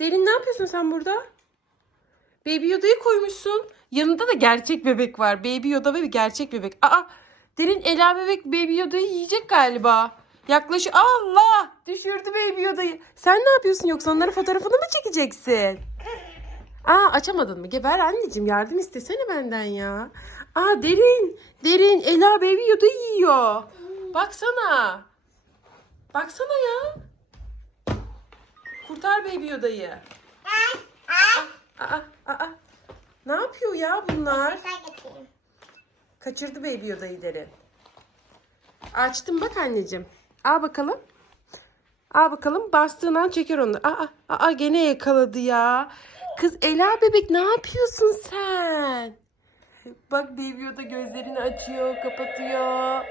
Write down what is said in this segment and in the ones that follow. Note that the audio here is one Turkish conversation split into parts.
Derin ne yapıyorsun sen burada? Baby Yoda'yı koymuşsun. Yanında da gerçek bebek var. Baby Yoda ve bir gerçek bebek. Aa Derin Ela bebek Baby Yoda'yı yiyecek galiba. Yaklaş Allah düşürdü Baby Yoda'yı. Sen ne yapıyorsun yoksa onların fotoğrafını mı çekeceksin? Aa açamadın mı? Geber anneciğim yardım istesene benden ya. Aa Derin Derin Ela Baby Yoda'yı yiyor. Baksana. Baksana ya. Kurtar Baby Yoda'yı. Aa, aa. Ne yapıyor ya bunlar? Kaçırdı Baby Yoda'yı derin. Açtım bak anneciğim. Al bakalım. Al bakalım. Bastığın an çeker onu. Aa, aa gene yakaladı ya. Kız Ela bebek ne yapıyorsun sen? Bak Baby Yoda gözlerini açıyor, kapatıyor.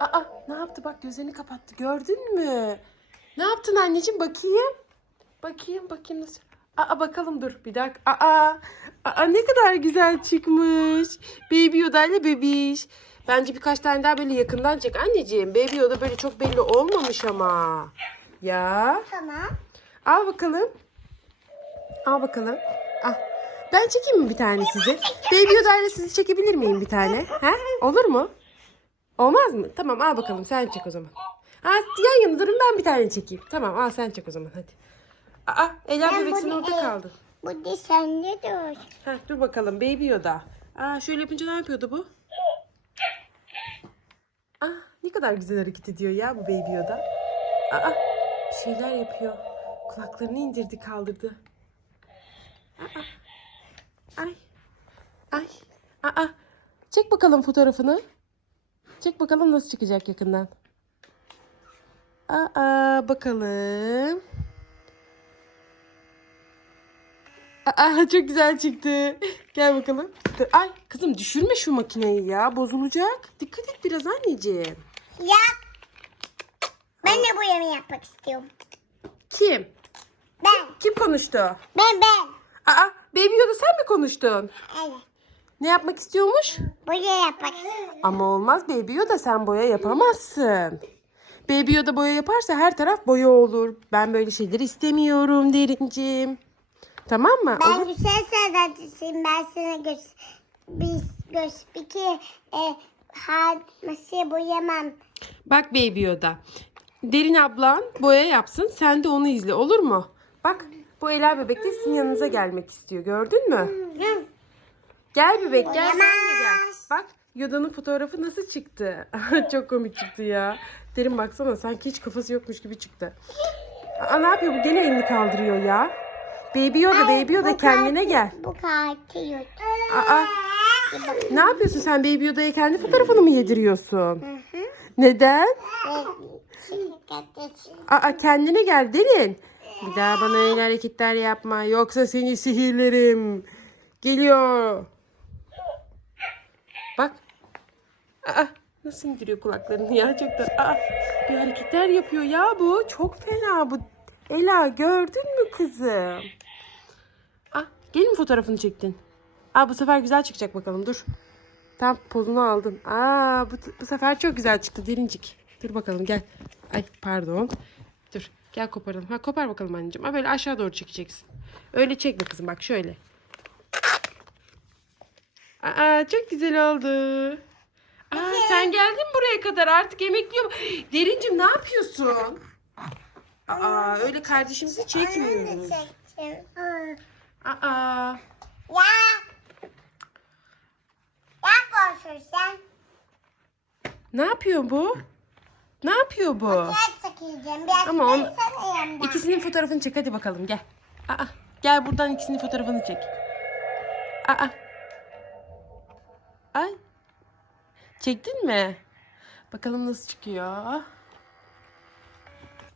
Aa ne yaptı? Bak gözlerini kapattı. Gördün mü? Ne yaptın anneciğim? Bakayım. Bakayım bakayım nasıl. Aa bakalım dur bir dakika. Aa, aa ne kadar güzel çıkmış. Baby Yoda ile bebiş. Bence birkaç tane daha böyle yakından çek anneciğim. Baby Yoda böyle çok belli olmamış ama. Ya. Tamam. Al bakalım. Al bakalım. Al. Ben çekeyim mi bir tane sizi? Baby Yoda ile sizi çekebilir miyim bir tane? He? Olur mu? Olmaz mı? Tamam al bakalım sen çek o zaman. Ha, yan yana durun ben bir tane çekeyim. Tamam al sen çek o zaman hadi. Aa Ela Ben bebek sen bunu orada el- kaldı. Bu da sende dur. Heh, dur bakalım Baby Yoda. Aa şöyle yapınca ne yapıyordu bu? Aa ne kadar güzel hareket ediyor ya bu Baby Yoda. Aa bir şeyler yapıyor. Kulaklarını indirdi kaldırdı. Aa, ay. Ay. Aa çek bakalım fotoğrafını. Çek bakalım nasıl çıkacak yakından. Aa bakalım. Aa, çok güzel çıktı. Gel bakalım. Ay kızım düşürme şu makineyi ya. Bozulacak. Dikkat et biraz anneciğim. Yap. Ben de bu yemeği yapmak istiyorum. Kim? Ben. Kim konuştu? Ben ben. Aa Baby Yoda sen mi konuştun? Evet. Ne yapmak istiyormuş? Yemeği yapmak. Ama olmaz Baby Yoda sen boya yapamazsın. Baby Yoda boya yaparsa her taraf boya olur. Ben böyle şeyleri istemiyorum derincim. Tamam mı? Ben Olur. güzel sanatçısıyım. Ben sana göz... Biz göz... Bir kere... E, ha, masaya boyamam. Bak Baby Yoda. Derin ablan boya yapsın. Sen de onu izle olur mu? Bak bu Ela bebek de sizin yanınıza gelmek istiyor. Gördün mü? Gel bebek gel sen de gel. Bak Yoda'nın fotoğrafı nasıl çıktı? Çok komik çıktı ya. Derin baksana sanki hiç kafası yokmuş gibi çıktı. Aa, ne yapıyor bu? Gene elini kaldırıyor ya. Baby Yoda, Baby Yoda kendine gel. Bu kartı yut. Aa, ne yapıyorsun sen Baby Yoda'ya kendi fotoğrafını mı yediriyorsun? Neden? Aa kendine gel derin. Bir daha bana öyle hareketler yapma. Yoksa seni sihirlerim. Geliyor. Bak. Aa, nasıl indiriyor kulaklarını da. Aa, bir hareketler yapıyor ya bu. Çok fena bu. Ela gördün mü kızım? Ah, gelin fotoğrafını çektin? Aa bu sefer güzel çıkacak bakalım dur. Tam pozunu aldın. Aa bu, bu sefer çok güzel çıktı derincik. Dur bakalım gel. Ay pardon. Dur gel koparalım. Ha kopar bakalım anneciğim. Ha böyle aşağı doğru çekeceksin. Öyle çekme kızım bak şöyle. Aa çok güzel oldu. Sen geldin buraya kadar artık yemek yiyor. Derincim ne yapıyorsun? Aa öyle kardeşimizi çekmiyoruz. Çektim. Aa Ya. Ya konuşursan. ne yapıyor bu? Ne yapıyor bu? Biraz çekeceğim. Biraz Ama Ama on- sana yandan. İkisinin fotoğrafını çek hadi bakalım gel. Aa, gel buradan ikisinin fotoğrafını çek. Aa. Ay. Çektin mi? Bakalım nasıl çıkıyor.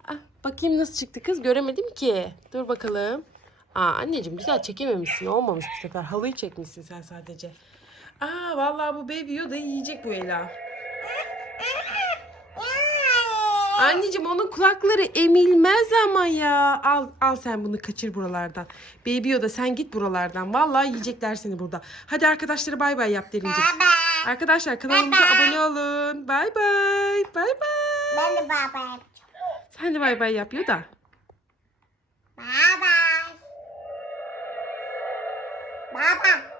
Ah, bakayım nasıl çıktı kız göremedim ki. Dur bakalım. Aa anneciğim güzel çekememişsin. Olmamış bu sefer. Halıyı çekmişsin sen sadece. Aa vallahi bu Baby Yoda yiyecek bu Ela. Anneciğim onun kulakları emilmez ama ya. Al al sen bunu kaçır buralardan. Baby Yoda sen git buralardan. Vallahi yiyecekler seni burada. Hadi arkadaşlara bay bay yap derince. Baba. Arkadaşlar kanalımıza Bye bye. abone olun. Bay bay. Bay bay. Ben de bay bay yapacağım. Sen de bay bay yapıyor da. Bay bay. Bay bay.